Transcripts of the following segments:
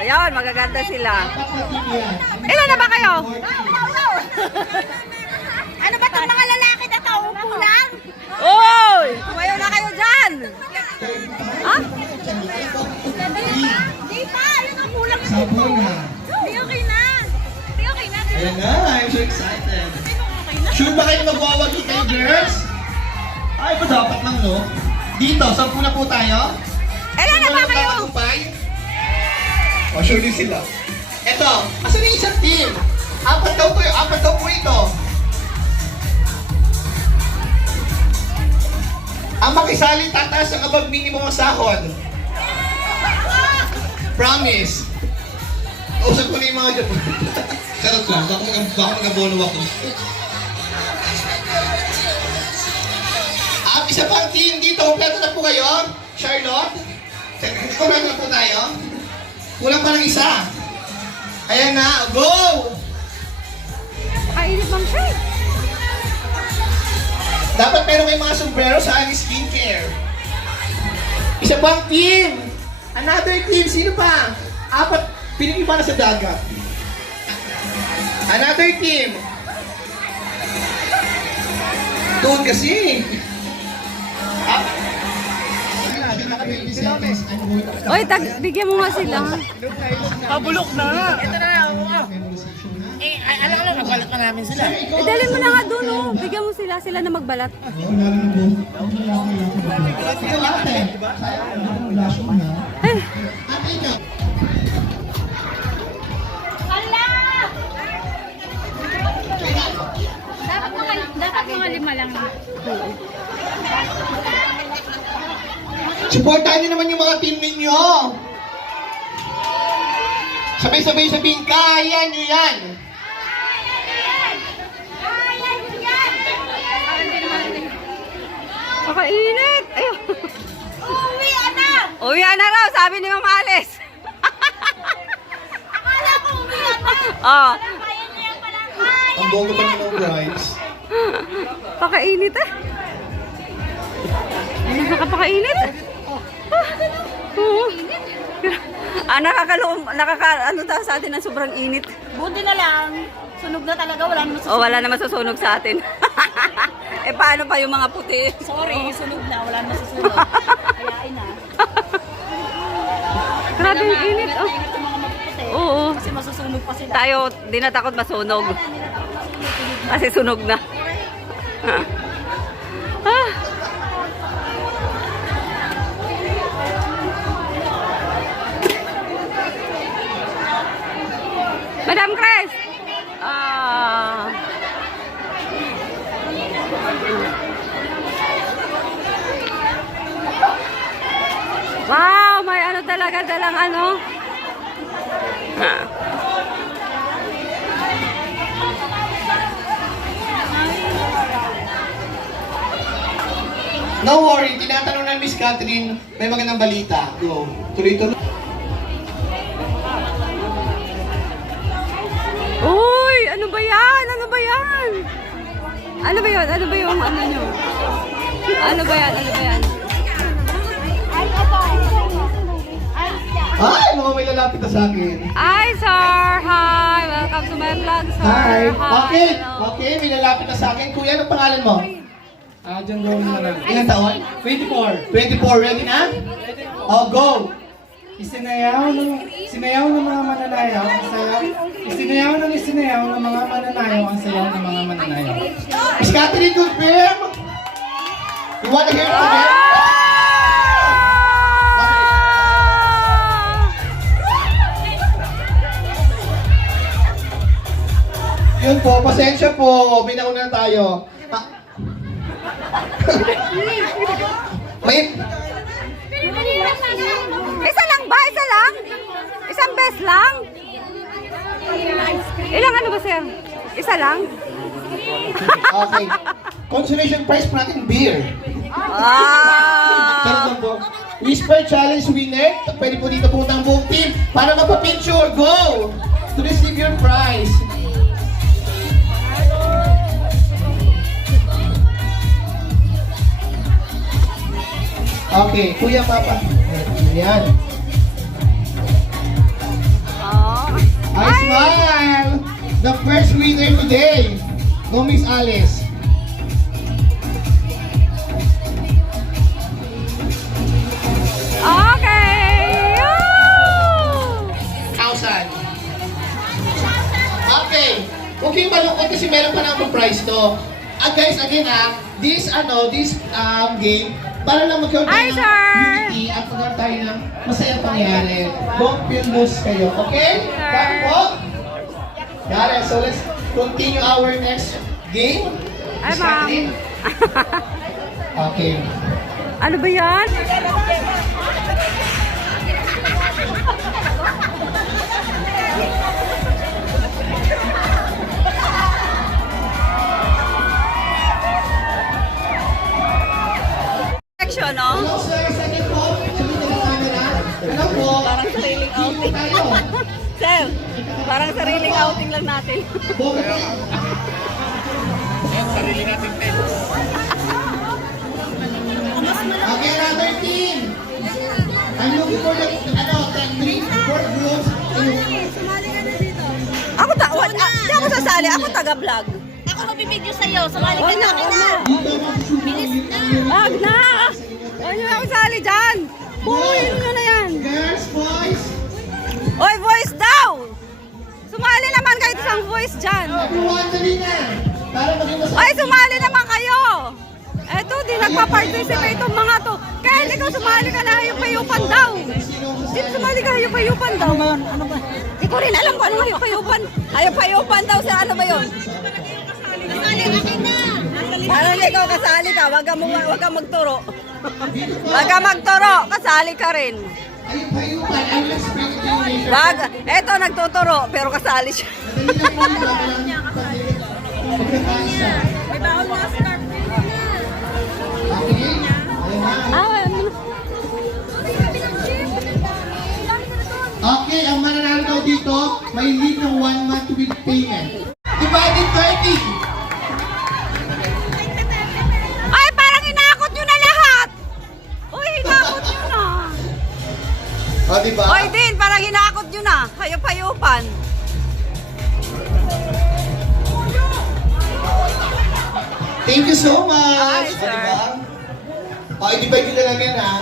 Ayan, magaganda sila. Ilan na ba kayo? Ano ba itong mga lalaki na to? Kulang? Oy! Tumayo na kayo dyan! Ha? Di pa, yun ang kulang. Sabon na. Di okay na. Di okay na. Ayan na, I'm so excited. Sure ba kayo magwawagi kayo, girls? Ay, ba dapat lang, no? Dito, 10 na po tayo. Ilan na ba kayo? O, sure din sila. Eto, asan yung isang team? Apat daw po ito. Ang makisali tataas ang above minimum ang sahod. Promise. Usap ko na yung mga dyan. Charot lang, baka mag-abono ako. Isa pang team dito, kompleto na po kayo. Charlotte, kulang na po tayo. Kulang pa ng isa. Ayan na, go! Kainit mang siya. Dapat meron kayong mga sombrero sa aming skincare. Isa pang team. Another team, sino pa? Apat, pinili pa na sa dagat. Another team. Doon kasi. Oy, bigyan mo nga sila. Pabulok na! Ito na, alam ko, nabalat na namin sila. Dali mo na nga doon, oh. Bigyan mo sila na magbalat. Ay, Dapat mga 5 lang. Supportahan niyo naman yung mga team ninyo. Sabay-sabay sabihin, kaya nyo yan. kakainit. Ayun. Uwi, na! Uwi na raw, sabi ni Mama Alice. Akala ko uwi na! Oh, Kaya niya pala. Kaya! Ang bogo pa naman ng brides. pakainit eh. Nakapakainit. Oo. Ano tayo sa atin ng sobrang init. Buti na lang. Sunog na talaga. Wala naman O wala na masusunog sa atin. Eh paano pa yung mga puti? Sorry, sunog na. Wala naman susunog. Kayain na. Grabe yung init. Oh. Ingat yung mga mapuputi. Oo. Kasi masusunog pa sila. Tayo, di natakot masunog. Kasi sunog na. Ah. Madam Chris! Ah. Wow! May ano talaga dalang ano? Ah. No worry, tinatanong na Miss Catherine, may magandang balita. Go. Tuloy-tuloy. Uy! Ano ba yan? Ano ba yan? Ano ba yun? Ano ba yung ano nyo? Ano ba yan? Ano ba yan? Ay, mga may lalapit na sa akin. Hi, sir! Hi! Welcome to my vlog, sir! Hi. Okay, Hello. okay, may lalapit na sa akin. Kuya, anong pangalan mo? John Gawin mo lang. Ilang taon? 24. 24, ready na? Oh, go! Sinayaw ng mga mananayaw ang sayaw. Isinayaw ng mga mananayaw ang sayaw ng mga mananayaw. Miss Catherine, confirm! You wanna hear it again? Yun po, pasensya po. Binauna na tayo. Ah. May... Isa lang ba? Isa lang? Isang beses lang? Ilang ano ba, sir? Isa lang? Okay. Consolation prize po natin, beer. Ah! Sarap lang po. Whisper Challenge winner. Pwede po dito pumunta ang buong team para magpa-picture. Go! To receive your prize. Okay, Kuya Papa. Yan. Smile! The first winner today. Go, Miss Alice. Okay! Woo! 1,000. Okay. Huwag kayong malungkot kasi meron pa ng prize to. Guys, again this game, para lang magkaroon tayo Hi, ng sir! unity at magkaroon tayo ng masayang pangyayari. Don't feel loose kayo, okay? Sir. Kaya po? Got it. So let's continue our next game. Ay, Miss ma'am. Catherine? Okay. Ano ba yan? Action, no? Hello, sir. Second po. Sabi ng camera. Hello po. Parang sariling outing. Tayo. Sir, parang sariling outing lang natin. Okay, another team. I'm looking for the, three, four groups. Ako di ako sasali, ako taga-vlog. Ako magbibideo sa'yo. Sumali ka Wag na. na, wag na. Dito magsusunod Wag na! Huwag niyo ako sali dyan! Buuin niyo na yan! Girls, boys, Oy, voice daw! Sumali naman kahit isang voice dyan! everyone dali na. Para maging masaya. Oy, sumali naman kayo! Eto, di nagpa-participate itong mga to. Kahit ikaw sumali ka na hayop-hayupan daw! Di sumali ka hayop-hayupan daw! Ano ba? Di ko rin alam kung ano hayop-hayupan. Hayop-hayupan daw sa ano ba yun? Sumali ka na. Parang ikaw kasali ka, wag kang magturo. Wag kang magturo, kasali ka rin. Hayupan, I will expect you later. Wag, eto nagtuturo, pero kasali siya. Madali lang po, magkakaisa. May bawal na start. Okay? Ayan. Okay, ang mananalo dito, may lead ng 1 month with payment. Divided 30. Ay, parang hinakot nyo na lahat! Uy, hinakot nyo na! O, diba? Uy, din, parang hinakot nyo na. Hayop-hayupan. Thank you so much! Hi, O, sir. diba? O, i-divide nyo na lang yan, ha?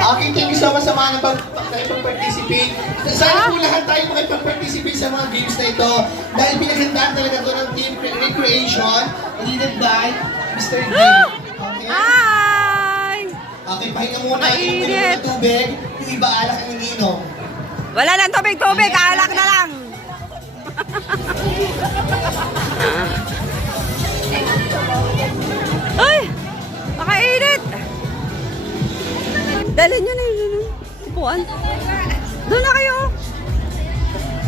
Okay, thank you so much sa mga nakipag-participate. Sana po lahat tayo makipag-participate sa mga games na ito. Dahil pinaghandaan talaga ito ng Team Recreation, leaded by Mr. D. Okay? Hi! Okay, pahinga muna. Mainit. Inom ng tubig. Yung iba alak ang ininom. Wala lang tubig-tubig, alak na lang. Ay! Pakainit! Dalhin nyo na yun. Upuan. Doon na kayo.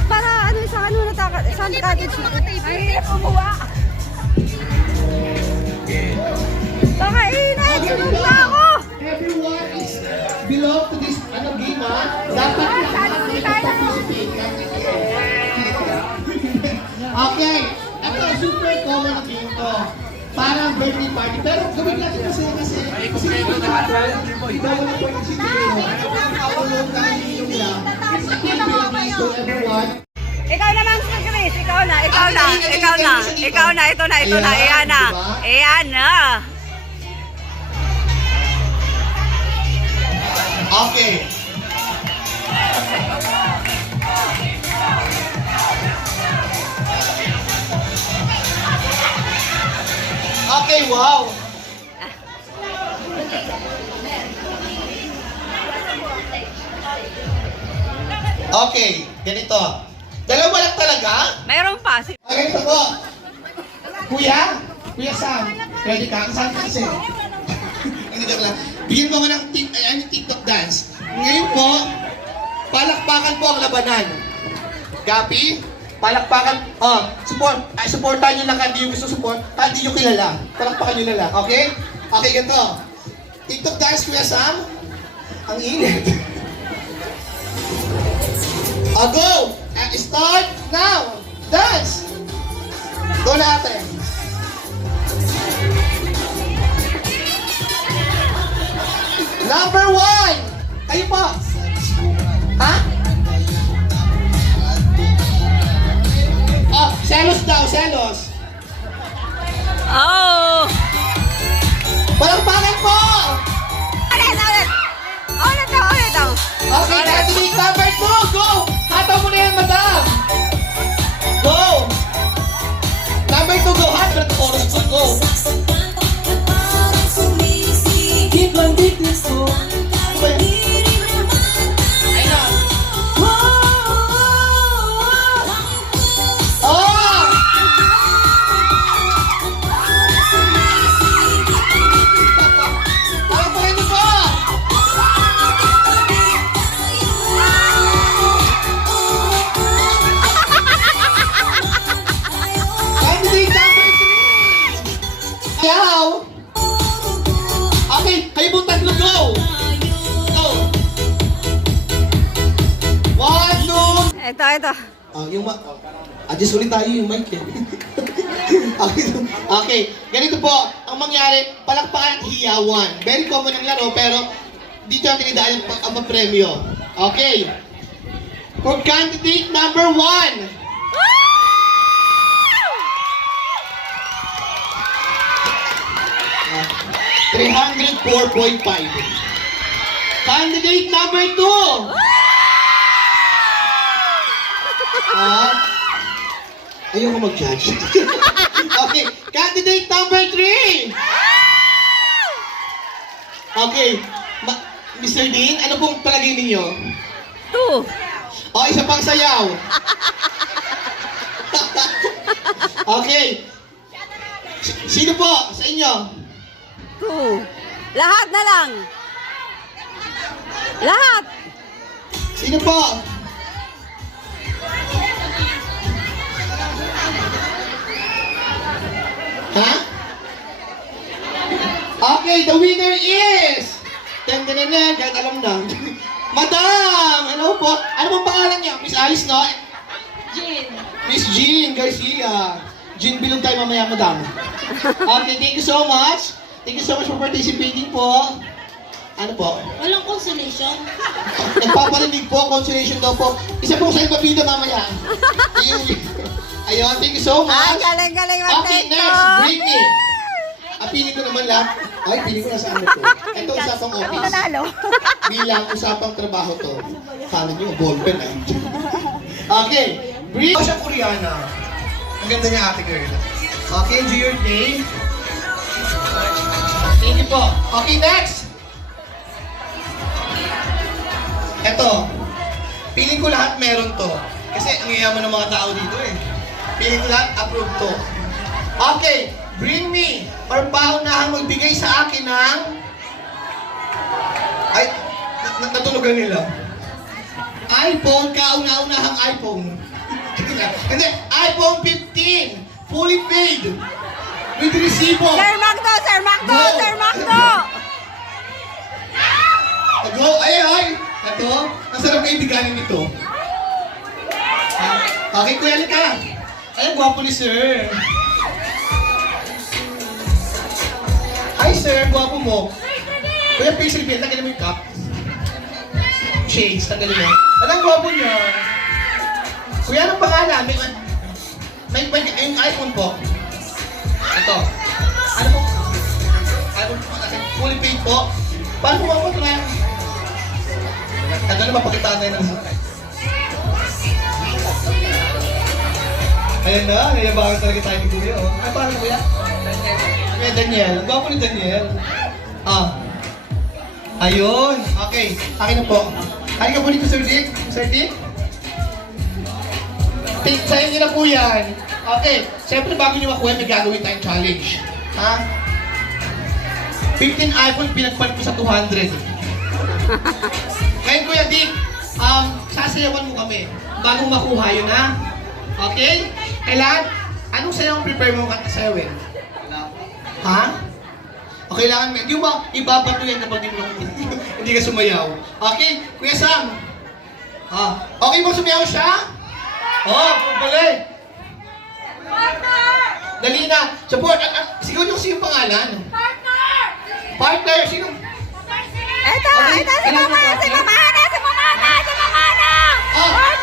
Para ano sa ano natakat. Sa cottage. Ay, kumuha. Pakainit! Tulog na ako! Everyone is belong to this game, ha? Dapat lahat makipag-participate. Okay. Ito, super common na game to. Parang birthday party. Pero gawin natin kasi bawal na participate. Nakakapulong ka ng inyong lang. It's a game building, so everyone. Ikaw naman, Sir Chris. Ikaw na. Ito na. Ayan na. Ayan na. Okay. Okay, wow. Okay, ganito. Dalawa lang talaga? Mayroon pa. Ganito po. Kuya Sam, ready ka? Kasama ka kasi. Hindi joke lang. Bigyan mo ko ng TikTok dance. Ngayon po, palakpakan po ang labanan. Gapi, palakpakan. Supportahan nyo lang hindi yung gusto support. Hindi nyo kilala. Palakpakan nyo na lang. Okay? Okay, ganito. TikTok dance, Kuya Sam. Ang init. Go! Start now! Dance! Go natin! Number 1! Kayo po! Ha? daw, selos. Oh! Palakpakan po! Ulit, ulit! Ulit daw, ulit daw. Okay, candidate number 2, go! Hataw mo na yan, madam! Go! Number 2, go! Hataw na oras po, go! Ayun na. Oh! Palakpakan niyo po! Candidate number 3! Yaw! Okay, kayo pong tatlo, go! Go! 1, 2... Ito. Adjust ulit tayo yung mic eh. Okay, ganito po, ang mangyari, palakpakan at hiyawan. Very common ang laro, pero dito ang tinidaan ang premyo. Okay. For candidate number 1, 304.5. Candidate number 2. Ayoko mag-judge. Okay, candidate number 3. Okay, Mr. Dean, ano pong palagay ninyo? 2. O, isa pang sayaw. Okay. Sino po sa inyo? 2. Lahat na lang. Lahat. Sino po? Ha? Okay, the winner is... Tandanan, kahit alam na. Madam! Ano po? Ano pong pangalan niya? Miss Alice, no? Jean. Miss Jean Garcia. Jean, bilog tayo mamaya, madam. Okay, thank you so much. Thank you so much for participating po. Ano po? Walang consolation. Nagpaparinig po, consolation daw po. Isa po sa ibabida mamaya. Ayun, thank you so Ay, much. galing Okay, Mateo. next, Britney. Piling ko naman lahat. Ay, piling ko na sa ano to. Ito, usapang Ako office. nanalo. Bilang usapang trabaho to. Kala nyo, ballpen ah. Okay, Britney. Ako siya Koreana. Ang ganda niya, ate girl. Okay, enjoy your day. Thank you po. Okay, next. Eto. Piling ko lahat meron to. Kasi ang yayaman ng mga tao dito eh. Piling ko lahat approve to. Okay, bring me or paunahang magbigay sa akin ng... Ay, natulugan nila. iPhone, kauna-unahang iPhone. Hindi, iPhone 15, fully paid, with resibo. Sir Magdo, Sir Magdo, Go. Sir Magdo. Go, ay. Ito, ang sarap kaibiganin nito. Okay, kuya, halika. Ay, gwapo ni sir. Hi, sir, gwapo mo. Kuya, pencil pen, tanggalin mo yung cup. Shades, tanggalin mo. Anong gwapo niya? Kuya, anong pangalan? May yung iPhone po. Ito. Ano po? iPhone po natin. Fully paid po. Paano po ako ito? Ito na mapakitaan tayo ng sakay. Ayan na, nayabangan talaga tayo ni Kuya. Oh. Ay, paano Kuya? Kuya Daniel. Ang gwapo ni Daniel. Ayun. Okay. Akin na po. Halika po dito, Sir Dick. Sir Dick? Sa'yo niyo na po yan. Okay. Siyempre, bago niyo makuha, may gagawin tayong challenge. Ha? 15 iPhone, pinagpalit ko sa 200. Ngayon, Kuya Dick, sasayawan mo kami bago makuha yun, ha? Okay? Kailangan, anong sayaw ang prepare mo sayawin? Ha? O kailangan, hindi mo ibabato yan kapag hindi ka sumayaw. Okay? Kuya Sam? Okay mo sumayaw siya? Balik! Dali na! Support! Sigaw niyo kasi yung pangalan. Partner! Sino? Ito, si Mama na! Partner!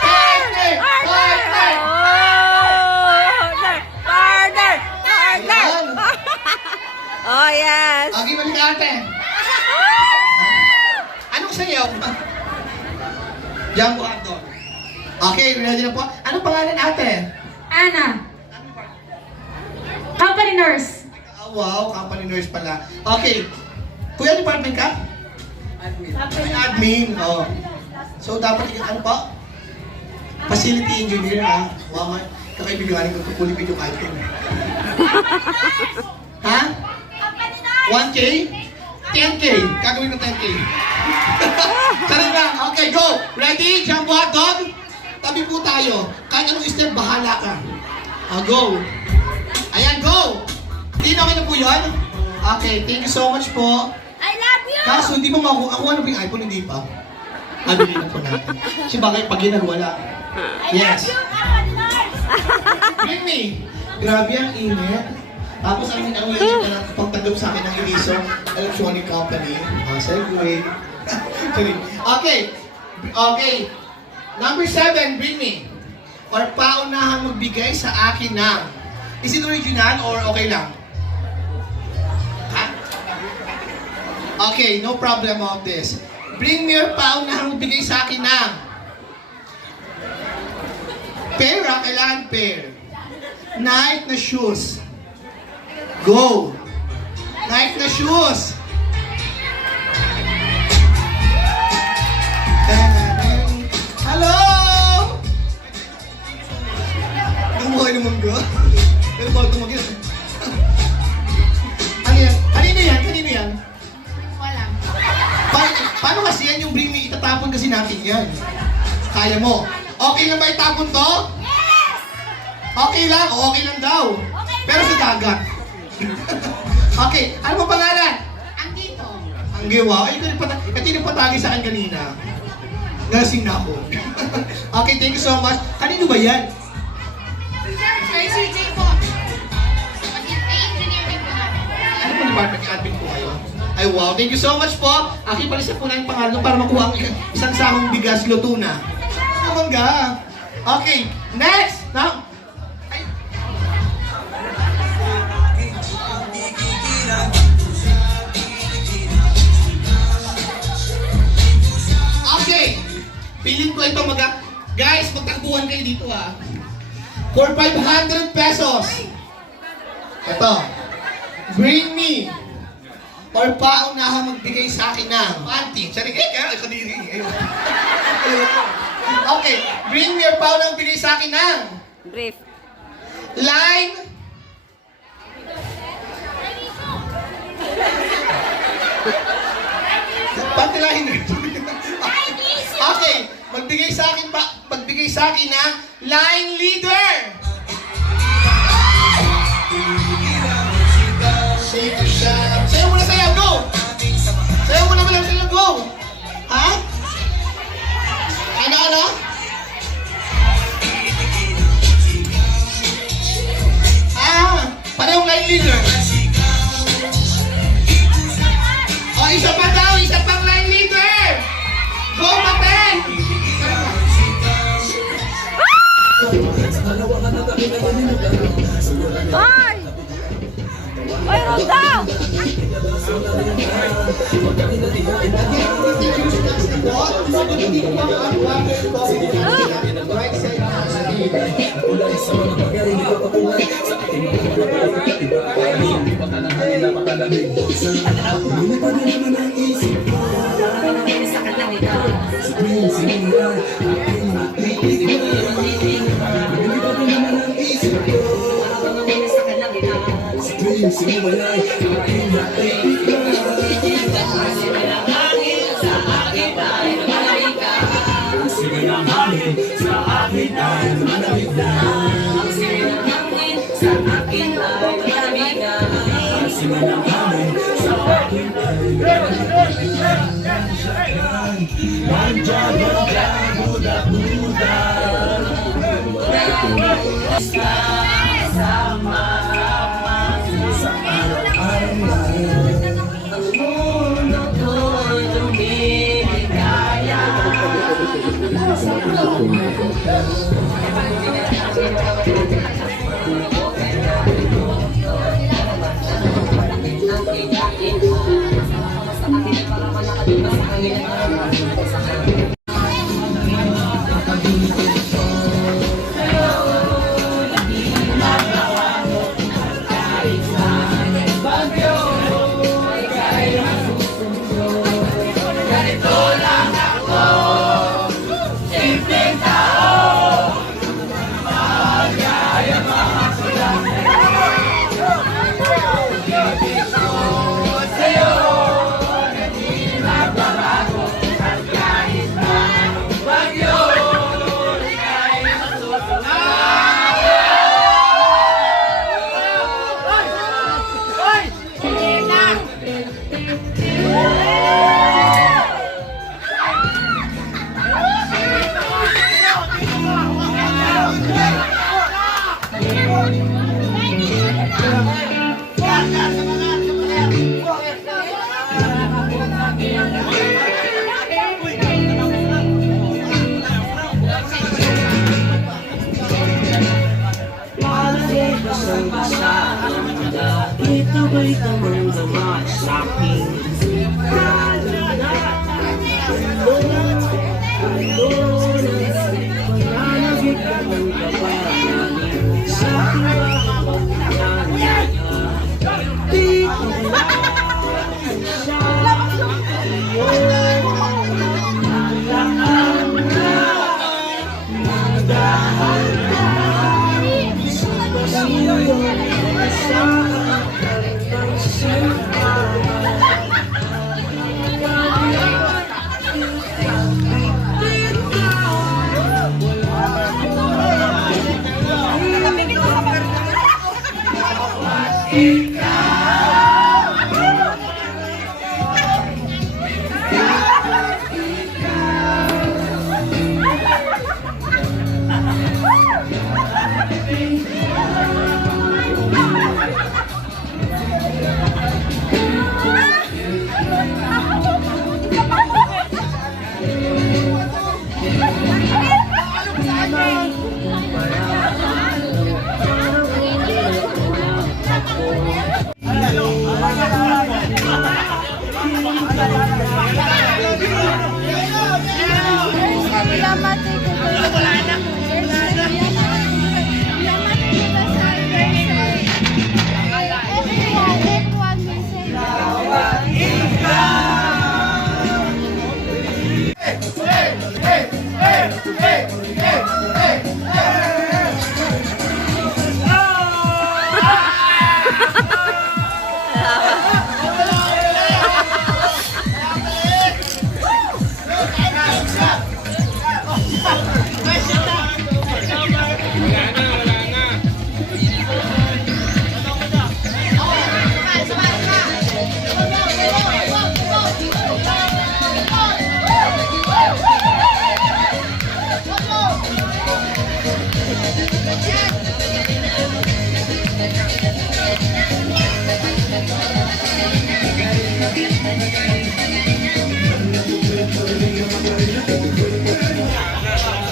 Partner! Partner! Oh, Ulit ate. Anong sayaw? Jumbo hotdog. Okay, ready na po. Anong pangalan ate? Ana. Company nurse. Oh, wow, company nurse pala. Okay. Kuya, department ka? Admin. Oh. So, dapat ano pa? Facility engineer, ha? Wow, kakaibiganin ko puli video kahit yun. Ha? 1K? 10K. Gagawin ng 10K. Tara na. Okay, go. Ready? Jumbo hotdog? Tabi po tayo. Kahit anong step, bahala ka. Go. Ayan, go. Hindi na okay na po yun? Okay, thank you so much po. I love you! Kaso, hindi mo makuha. Ako ano ba yung iPhone? Hindi pa. Abili na po natin. Kasi bakit pag yan wala. Yes. Bring me. Grabe ang init. Tapos ang init na pagtanggap sa akin ng Iliso Electronic Company. Segway. Okay. Okay. Number 7, bring me. Or paunahang magbigay sa akin ng. Is it original or okay lang? Ha? Okay, no problem about this. Bring me your paunahang magbigay sa akin ng. Pair, kailangan pair. Nike na shoes. Go! Nike na shoes. Hello! Namuhay naman ko. Pero bakit tumagin? Ano yan? Kanino yan? Kanino yan? Wala. Paano kasi yan yung bring me? Itatapon kasi natin yan. Kaya mo. Okay lang ba itapon to? Yes! Okay lang. Okay lang daw. Pero sa dagat. Okay. Ano pa pangalan? Ang dito. Ang giwa. Ay, ito yung patagi sa akin kanina. Nalasing na ako. Okay, thank you so much. Kanino ba yan? Kay CJ po. Engineering po namin. Ano po department ng admin po kayo? Ay wow, thank you so much po. Aking palisa po na yung pangalan para makuha ang isang sahong bigas luto na. Kamangga. Okay, next! Now, ay. Okay, piling ko ito Guys, magtakbuhan kayo dito For 500 pesos. Ito. Bring me. Or paunahang magbigay sa akin ng panty. Sorry, kaya kadiri. Ayun. Okay. Bring me or paunahang magbigay sa akin ng Brief. line. Patilahin na. Okay. Magbigay sa akin ng line leader. Sayaw mo na sayaw, go! Sayaw mo na bilang sayaw, go! Ha? Ano? Parehong line leader. Isa pa daw, isa pang line leader! Go, Paten! Ay! Ay, Ronda! Ito ba'y damang-dama sa aking pananabig ka ng kapanganin sa aking dito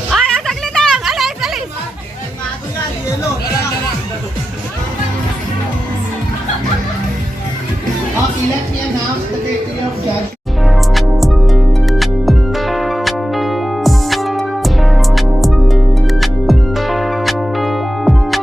Ay, saglit lang! Alis, alis! Okay, let me announce the victory of Judge